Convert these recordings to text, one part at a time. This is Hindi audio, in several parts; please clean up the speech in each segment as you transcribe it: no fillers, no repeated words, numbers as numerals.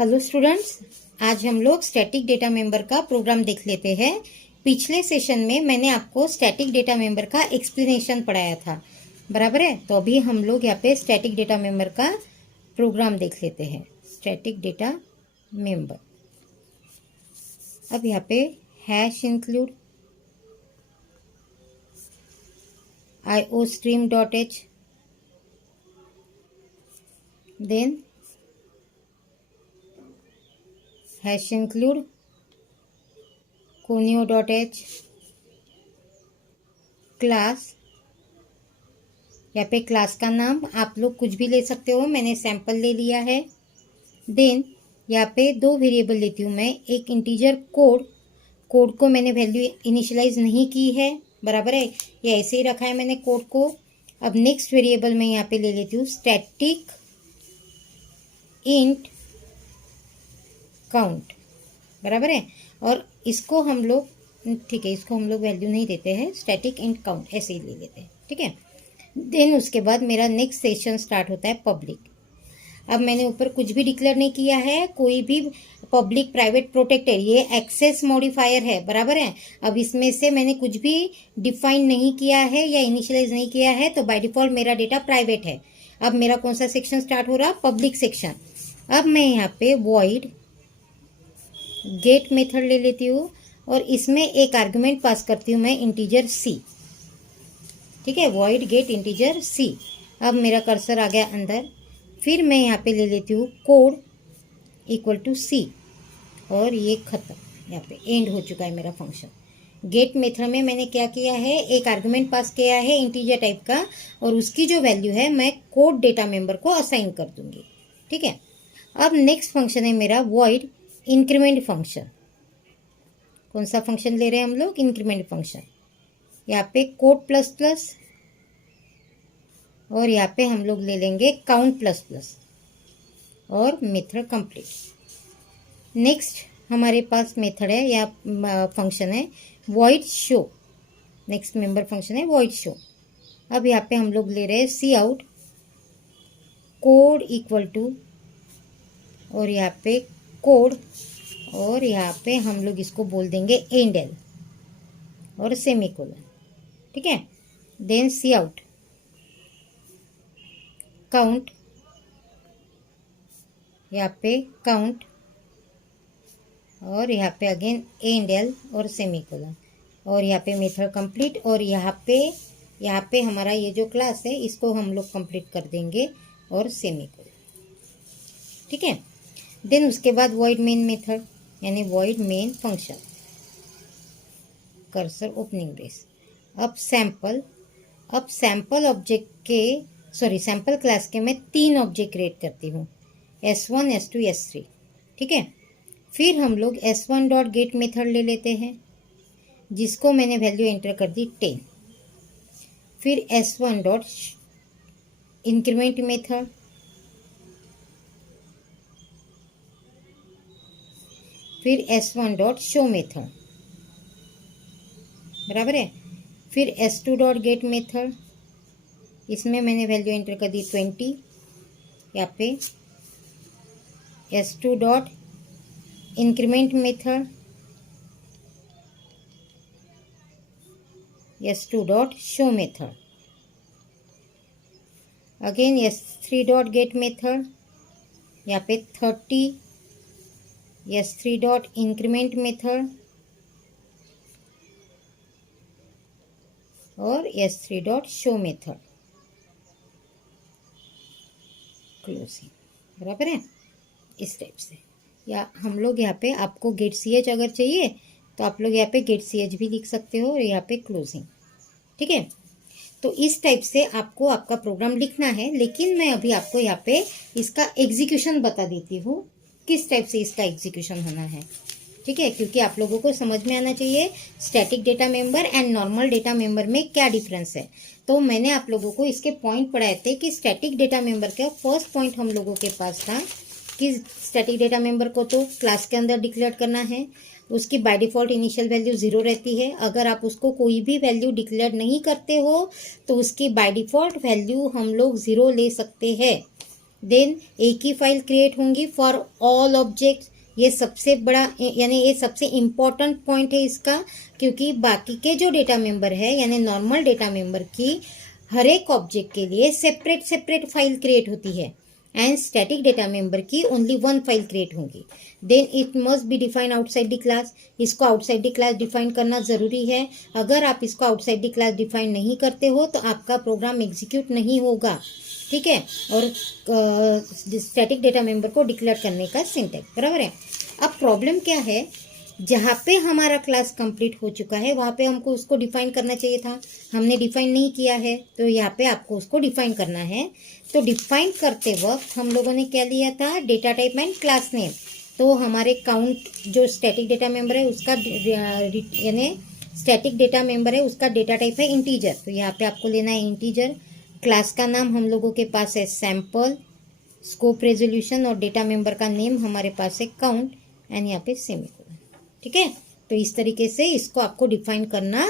हेलो स्टूडेंट्स, आज हम लोग स्टैटिक डेटा मेंबर का प्रोग्राम देख लेते हैं। पिछले सेशन में मैंने आपको स्टैटिक डेटा मेंबर का एक्सप्लेनेशन पढ़ाया था, बराबर है। तो अभी हम लोग यहाँ पे स्टैटिक डेटा मेंबर का प्रोग्राम देख लेते हैं। स्टैटिक डेटा मेंबर, अब यहाँ पे hash include iostream.h, then hash include conio.h, class, यहाँ पे क्लास का नाम आप लोग कुछ भी ले सकते हो, मैंने सैंपल ले लिया है। देन यहाँ पे दो वेरिएबल लेती हूँ मैं, एक इंटीजर कोड को मैंने वैल्यू इनिशियलाइज नहीं की है, बराबर है, ये ऐसे ही रखा है मैंने कोड को। अब नेक्स्ट वेरिएबल मैं यहाँ पे ले लेती हूँ स्टैटिक इंट काउंट, बराबर है। और इसको हम लोग, ठीक है, इसको हम लोग वैल्यू नहीं देते हैं, स्टैटिक इंट काउंट ऐसे ही ले लेते हैं, ठीक है। देन उसके बाद मेरा नेक्स्ट सेशन स्टार्ट होता है पब्लिक। अब मैंने ऊपर कुछ भी डिक्लेयर नहीं किया है, कोई भी पब्लिक प्राइवेट प्रोटेक्टेड, ये एक्सेस मॉडिफायर है, बराबर है। अब इसमें से मैंने कुछ भी डिफाइन नहीं किया है या इनिशियलाइज नहीं किया है, तो बाय डिफॉल्ट मेरा डेटा प्राइवेट है। अब मेरा कौन सा सेक्शन स्टार्ट हो रहा, पब्लिक सेक्शन। अब मैं यहाँ पे वॉइड गेट मेथड ले लेती हूँ और इसमें एक आर्गुमेंट पास करती हूँ मैं, इंटीजर सी, ठीक है, वॉइड गेट इंटीजर सी। अब मेरा कर्सर आ गया अंदर, फिर मैं यहाँ पे ले लेती हूँ कोड इक्वल टू सी और ये खत्म, यहाँ पे एंड हो चुका है मेरा फंक्शन। गेट मेथड में मैंने क्या किया है, एक आर्गुमेंट पास किया है इंटीजर टाइप का, और उसकी जो वैल्यू है मैं कोड डेटा मेंबर को असाइन कर दूंगी, ठीक है। अब नेक्स्ट फंक्शन है मेरा वॉइड इंक्रीमेंट फंक्शन। कौन सा फंक्शन ले रहे हैं हम लोग, इंक्रीमेंट फंक्शन। यहाँ पे कोड प्लस प्लस और यहाँ पे हम लोग ले लेंगे काउंट प्लस प्लस और मेथड कंप्लीट। नेक्स्ट हमारे पास मेथड है या फंक्शन है void show, next member function है वॉइड शो। अब यहाँ पे हम लोग ले रहे हैं सी आउट कोड इक्वल टू, और यहाँ पे कोड, और यहाँ पे हम लोग इसको बोल देंगे एंड एल और सेमीकोलन, ठीक है। देन सी आउट काउंट, यहाँ पे काउंट, और यहाँ पे अगेन एंड एल और सेमीकोलन, और यहाँ पे मेथड कंप्लीट। और यहाँ पे हमारा ये जो क्लास है इसको हम लोग कंप्लीट कर देंगे और सेमीकोलन, ठीक है। देन उसके बाद वॉइड मेन मेथड यानी void main function, cursor opening brace. अब सैंपल ऑब्जेक्ट के, सॉरी सैंपल क्लास के मैं 3 ऑब्जेक्ट क्रिएट करती हूँ, S1 S2 S3, ठीक है। फिर हम लोग S1 डॉट गेट मेथड ले लेते हैं जिसको मैंने वैल्यू एंटर कर दी 10। फिर S1 डॉट इंक्रीमेंट मेथड, फिर S1 डॉट शो मेथड, बराबर है। फिर S2 डॉट गेट मेथड, इसमें मैंने वैल्यू एंटर कर दी 20। यहाँ पे S2 dot increment method, S2 dot show method, again S3 dot get method, यहाँ पे 30, S3 डॉट इंक्रीमेंट मेथड और S3 dot show method, closing, बराबर है। इस टाइप से, या हम लोग यहाँ पे आपको गेट CH अगर चाहिए तो आप लोग यहाँ पे गेट CH भी लिख सकते हो, और यहाँ पे क्लोजिंग, ठीक है। तो इस टाइप से आपको आपका प्रोग्राम लिखना है, लेकिन मैं अभी आपको यहाँ पे इसका एग्जीक्यूशन बता देती हूँ, किस टाइप से इसका एग्जीक्यूशन होना है, ठीक है, क्योंकि आप लोगों को समझ में आना चाहिए static data member and normal data member में क्या डिफरेंस है। तो मैंने आप लोगों को इसके पॉइंट पढ़ाए थे कि स्टैटिक डेटा मेंबर का फर्स्ट पॉइंट हम लोगों के पास था कि स्टैटिक डेटा मेंबर को तो क्लास के अंदर डिक्लेयर करना है, उसकी बाय डिफॉल्ट इनिशियल वैल्यू 0 रहती है। अगर आप उसको कोई भी वैल्यू डिक्लेयर नहीं करते हो तो उसकी बाय डिफॉल्ट वैल्यू हम लोग 0 ले सकते हैं, देन एक ही फाइल क्रिएट होंगी फॉर ऑल ऑब्जेक्ट्स। ये सबसे बड़ा यानी ये सबसे इम्पोर्टेंट पॉइंट है इसका, क्योंकि बाकी के जो डेटा मेंबर है यानी नॉर्मल डेटा मेंबर की हर एक ऑब्जेक्ट के लिए सेपरेट सेपरेट फाइल क्रिएट होती है एंड स्टैटिक डेटा मेंबर की ओनली वन फाइल क्रिएट होंगी। Then it must be define outside the class. इसको आउटसाइड द क्लास डिफाइन करना ज़रूरी है। अगर आप इसको आउटसाइड द क्लास डिफाइन नहीं करते हो तो आपका प्रोग्राम एग्जीक्यूट नहीं होगा, ठीक है। और स्टैटिक डेटा मेंबर को डिक्लेयर करने का सिंटैक्स बराबर है। अब प्रॉब्लम क्या है, जहाँ पे हमारा क्लास कंप्लीट हो चुका है वहाँ पे हमको उसको डिफाइन करना चाहिए था, हमने डिफाइन नहीं किया है, तो यहाँ पे आपको उसको डिफाइन करना है। तो डिफाइन करते वक्त हम लोगों ने क्या लिया था, data type and class name. तो हमारे काउंट जो स्टैटिक डेटा मेंबर है उसका यानी स्टैटिक डेटा मेंबर है उसका डेटा टाइप है इंटीजर, तो यहाँ पे आपको लेना है इंटीजर। क्लास का नाम हम लोगों के पास है सैम्पल, स्कोप रेजोल्यूशन और डेटा मेंबर का नेम हमारे पास है काउंट एंड यहाँ पे सेमीकोलन, ठीक है। तो इस तरीके से इसको आपको डिफाइन करना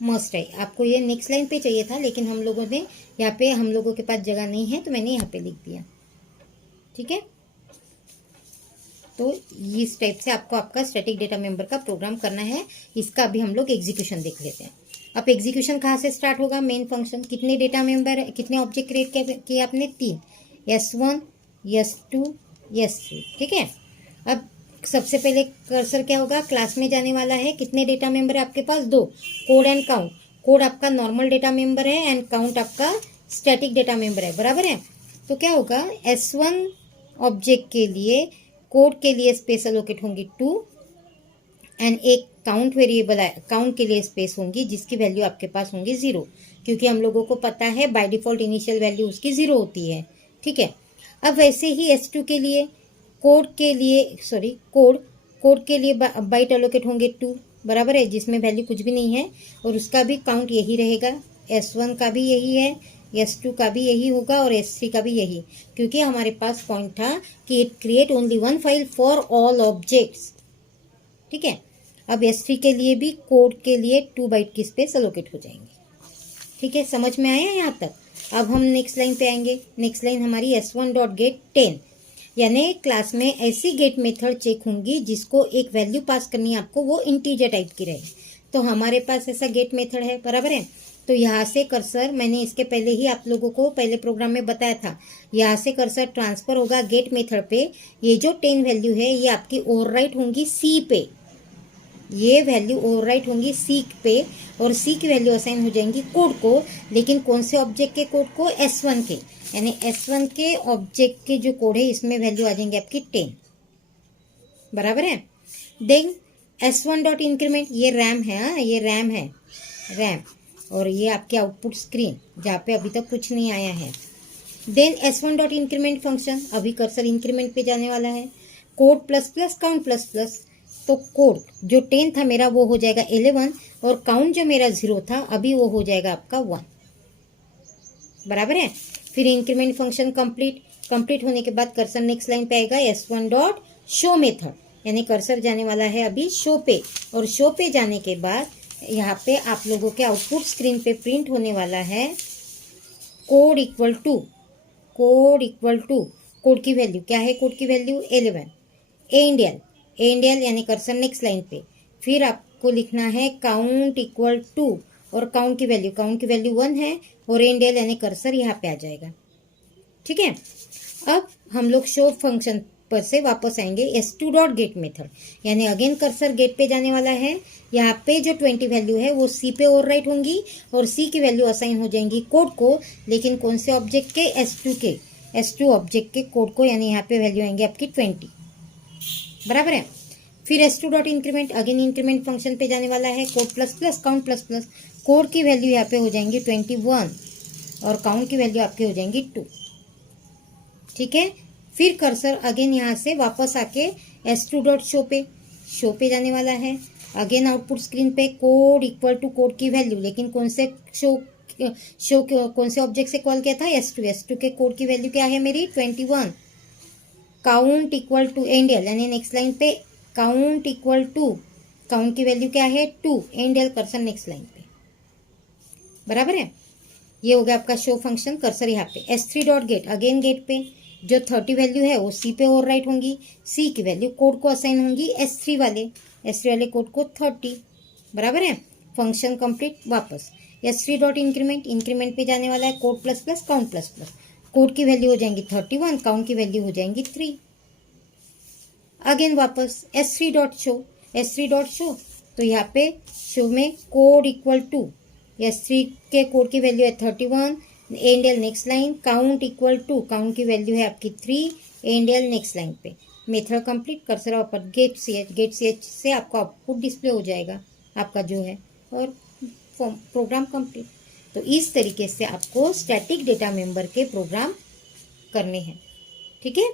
मस्ट है। आपको ये नेक्स्ट लाइन पे चाहिए था लेकिन हम लोगों ने यहाँ पे हम लोगों के पास जगह नहीं है तो मैंने यहाँ पे लिख दिया, ठीक है। तो इस टाइप से आपको आपका स्टैटिक डेटा मेंबर का प्रोग्राम करना है। इसका अभी हम लोग एग्जीक्यूशन देख लेते हैं। अब एग्जीक्यूशन कहाँ से स्टार्ट होगा, मेन फंक्शन। कितने डेटा मेंबर कितने ऑब्जेक्ट क्रिएट किए आपने, 3, S1 S2 S3, ठीक है। अब सबसे पहले कर्सर क्या होगा, क्लास में जाने वाला है। कितने डेटा मेंबर है आपके पास, 2, कोड एंड काउंट। कोड आपका नॉर्मल डेटा मेंबर है एंड काउंट आपका स्टैटिक डेटा मेंबर है, बराबर है। तो क्या होगा, S1 ऑब्जेक्ट के लिए कोड के लिए स्पेस एलोकेट होंगी 2 एंड एक काउंट वेरिएबल है, काउंट के लिए स्पेस होंगी जिसकी वैल्यू आपके पास होंगी 0, क्योंकि हम लोगों को पता है बाय डिफॉल्ट इनिशियल वैल्यू उसकी 0 होती है, ठीक है। अब वैसे ही S2 के लिए कोड के लिए बाइट एलोकेट होंगे 2, बराबर है, जिसमें वैल्यू कुछ भी नहीं है और उसका भी काउंट यही रहेगा। S1 का भी यही है, S2 का भी यही होगा और S3 का भी यही, क्योंकि हमारे पास पॉइंट था कि it create only one file for all objects, ठीक है। अब S3 के लिए भी कोड के लिए 2 बाइट की स्पेस एलोकेट हो जाएंगे, ठीक है। समझ में आया यहाँ तक। अब हम नेक्स्ट लाइन पे आएंगे। नेक्स्ट लाइन हमारी S1.get10, यानी क्लास में ऐसी गेट मेथड चेक होंगी जिसको एक वैल्यू पास करनी है आपको, वो इंटीजर टाइप की रहे। तो हमारे पास ऐसा गेट मेथड है, बराबर है। तो यहाँ से कर्सर, मैंने इसके पहले ही आप लोगों को पहले प्रोग्राम में बताया था, यहाँ से कर्सर ट्रांसफर होगा गेट मेथड पे। ये जो 10 वैल्यू है ये आपकी ओवरराइट होंगी सी पे, ये वैल्यू ओवरराइट होंगी सी पे और सी की वैल्यू असाइन हो जाएंगी कोड को। लेकिन कौन से ऑब्जेक्ट के कोड को, S1 के, यानी S1 के ऑब्जेक्ट के जो कोड है इसमें वैल्यू आ जाएंगे आपकी 10, बराबर है। देन S1.increment, ये रैम है, हाँ ये रैम है, रैम, और ये आपके आउटपुट स्क्रीन जहाँ पे अभी तक कुछ नहीं आया है। देन S1.increment फंक्शन, अभी कर्सर इंक्रीमेंट पे जाने वाला है। Code plus plus count plus plus, तो कोड जो 10 था मेरा वो हो जाएगा 11 और काउंट जो मेरा 0 था अभी वो हो जाएगा आपका 1, बराबर है। फिर इंक्रीमेंट फंक्शन कंप्लीट होने के बाद कर्सर नेक्स्ट लाइन पे आएगा S1.show मेथड, यानी कर्सर जाने वाला है अभी शो पे, और शो पे जाने के बाद यहाँ पे आप लोगों के आउटपुट स्क्रीन पे प्रिंट होने वाला है कोड इक्वल टू, कोड की वैल्यू क्या है, कोड की वैल्यू 11, एंडियल यानी कर्सर नेक्स्ट लाइन पे। फिर आपको लिखना है काउंट इक्वल टू, और काउंट की वैल्यू 1 है और एंडियल यानी कर्सर यहाँ पे आ जाएगा, ठीक है। अब हम लोग शो फंक्शन पर से वापस आएंगे S2.get मेथड, यानी अगेन कर्सर गेट पे जाने वाला है। यहाँ पे जो 20 वैल्यू है वो सी पे ओवरराइट होंगी और सी की वैल्यू असाइन हो जाएंगी कोड को, लेकिन कौन से ऑब्जेक्ट के, S2 ऑब्जेक्ट के कोड को, यानी यहाँ पे वैल्यू आएंगे आपकी 20, बराबर है। फिर S2.increment, अगेन इंक्रीमेंट फंक्शन पे जाने वाला है। Code plus plus count plus plus, code की वैल्यू यहाँ पे हो जाएंगी 21 और काउंट की वैल्यू आपकी हो जाएंगी 2, ठीक है। फिर कर्सर अगेन यहाँ से वापस आके S2.show पे जाने वाला है। अगेन आउटपुट स्क्रीन पे कोड इक्वल टू कोड की वैल्यू, लेकिन कौन से कौन से ऑब्जेक्ट से कॉल किया था, S2 के कोड की वैल्यू क्या है मेरी 21। काउंट इक्वल टू एंडियल, यानी नेक्स्ट लाइन पे काउंट इक्वल टू, काउंट की वैल्यू क्या है 2, एंडियल कर्सर नेक्स्ट लाइन पे, बराबर है। ये हो गया आपका शो फंक्शन, कर्सर यहाँ पे। S3.get, अगेन गेट पे, जो 30 वैल्यू है वो सी पे ओवर राइट होंगी, सी की वैल्यू कोड को असाइन होंगी S3 वाले कोड को 30, बराबर है। Function complete. वापस S3 डॉट इंक्रीमेंट पे जाने वाला है, code plus plus count plus plus, code की वैल्यू हो जाएंगी 31, काउंट की वैल्यू हो जाएंगी 3। अगेन वापस S3 डॉट शो, तो यहाँ पे शो में कोड इक्वल टू S3 के कोड की वैल्यू है 31, endl next line, count equal to, count की वैल्यू है आपकी 3, एंडल नेक्स्ट लाइन पे। मेथड कंप्लीट, कर्सर ऊपर गेट सी एच से आपका आउटपुट डिस्प्ले हो जाएगा आपका जो है, और प्रोग्राम कंप्लीट। तो इस तरीके से आपको स्टैटिक डेटा मेंबर के प्रोग्राम करने हैं, ठीक है।